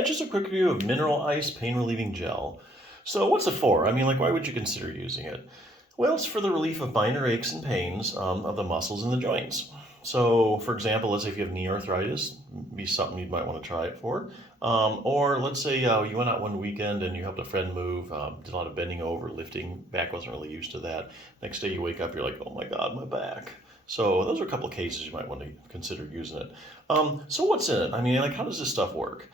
Yeah, just a quick review of mineral ice pain relieving gel. So what's it for? I mean, like, why would you consider using it? Well, it's for the relief of minor aches and pains of the muscles in the joints. So, for example, let's say if you have knee arthritis, be something you might want to try it for. Or let's say you went out one weekend and you helped a friend move, did a lot of bending over, lifting. Back wasn't really used to that. Next day you wake up, you're like, oh my God, my back. So those are a couple of cases you might want to consider using it. So what's in it? I mean, like, how does this stuff work?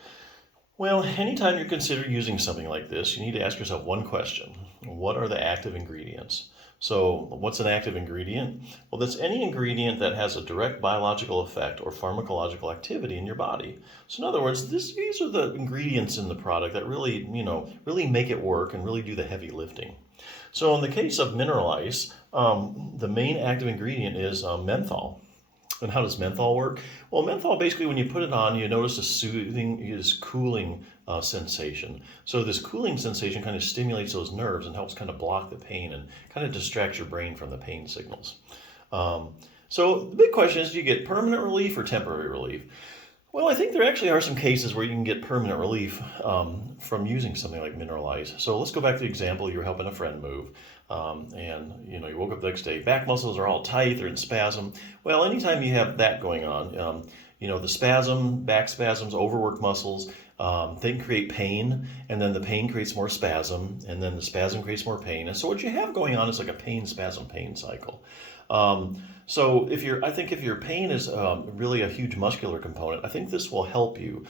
Well, anytime you consider using something like this, you need to ask yourself one question. What are the active ingredients? So, what's an active ingredient? Well, that's any ingredient that has a direct biological effect or pharmacological activity in your body. So, in other words, these are the ingredients in the product that really, really make it work and really do the heavy lifting. So, in the case of mineral ice, the main active ingredient is menthol. And how does menthol work? Well, menthol basically, when you put it on, you notice a soothing, this cooling sensation. So this cooling sensation kind of stimulates those nerves and helps kind of block the pain and kind of distracts your brain from the pain signals. So the big question is, do you get permanent relief or temporary relief? Well, I think there actually are some cases where you can get permanent relief from using something like mineral ice. So let's go back to the example. You're helping a friend move, and you woke up the next day, back muscles are all tight, they're in spasm. Well, anytime you have that going on, the spasm, back spasms, overworked muscles, they can create pain, and then the pain creates more spasm, and then the spasm creates more pain. And so what you have going on is like a pain, spasm, pain cycle. So I think if your pain is really a huge muscular component, I think this will help you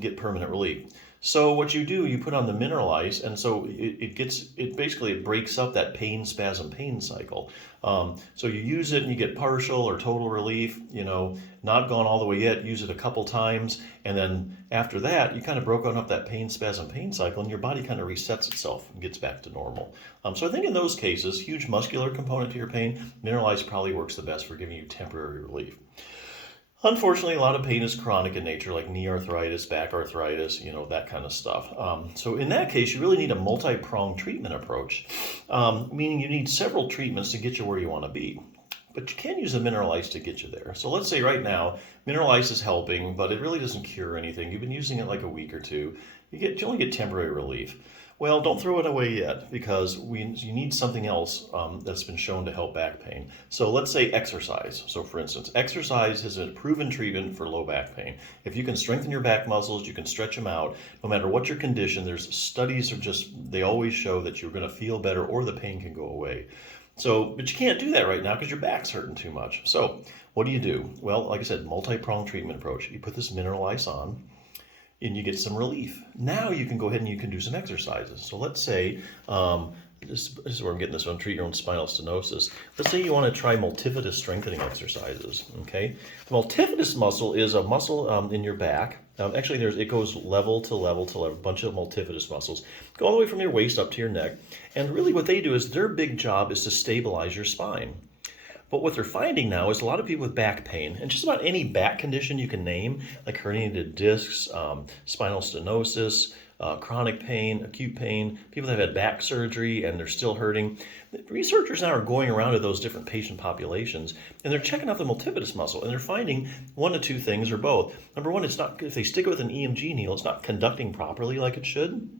get permanent relief. So what you do, you put on the mineral ice, and so it breaks up that pain, spasm, pain cycle. So you use it and you get partial or total relief, not gone all the way yet, use it a couple times, and then after that, you kind of broken up that pain, spasm, pain cycle, and your body kind of resets itself and gets back to normal. So I think in those cases, huge muscular component to your pain, mineral ice probably works the best for giving you temporary relief. Unfortunately, a lot of pain is chronic in nature, like knee arthritis, back arthritis, that kind of stuff. So in that case, you really need a multi-pronged treatment approach, meaning you need several treatments to get you where you want to be. But you can use a mineral ice to get you there. So let's say right now, mineral ice is helping, but it really doesn't cure anything. You've been using it like a week or two. You only get temporary relief. Well, don't throw it away yet, because you need something else that's been shown to help back pain. So let's say exercise. So for instance, exercise is a proven treatment for low back pain. If you can strengthen your back muscles, you can stretch them out, no matter what your condition, there's studies they always show that you're going to feel better or the pain can go away. But you can't do that right now because your back's hurting too much. So what do? Well, like I said, multi-pronged treatment approach. You put this mineral ice on, and you get some relief. Now you can go ahead and you can do some exercises. So let's say, this is where I'm getting this one, treat your own spinal stenosis. Let's say you want to try multifidus strengthening exercises, okay? The multifidus muscle is a muscle in your back. Actually, it goes level to level to level, a bunch of multifidus muscles. Go all the way from your waist up to your neck. And really what they do is their big job is to stabilize your spine. But what they're finding now is a lot of people with back pain, and just about any back condition you can name, like herniated discs, spinal stenosis, chronic pain, acute pain, people that have had back surgery and they're still hurting. Researchers now are going around to those different patient populations, and they're checking out the multifidus muscle, and they're finding one of two things or both. Number one, if they stick it with an EMG needle, it's not conducting properly like it should.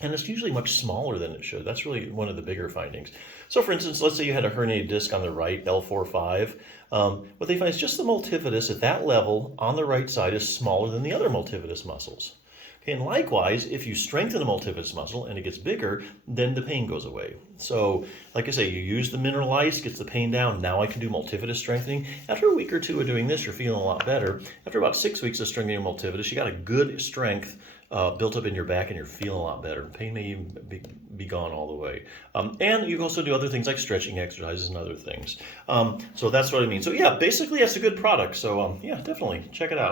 And it's usually much smaller than it should. That's really one of the bigger findings. So for instance, let's say you had a herniated disc on the right, L4-5. What they find is just the multifidus at that level on the right side is smaller than the other multifidus muscles. Okay, and likewise, if you strengthen the multifidus muscle and it gets bigger, then the pain goes away. So like I say, you use the mineral ice, gets the pain down. Now I can do multifidus strengthening. After a week or two of doing this, you're feeling a lot better. After about 6 weeks of strengthening your multifidus, you got a good strength built up in your back and you're feeling a lot better. Pain may even be gone all the way. And you can also do other things like stretching exercises and other things. So that's what I mean. So yeah, basically that's a good product. So yeah, definitely check it out.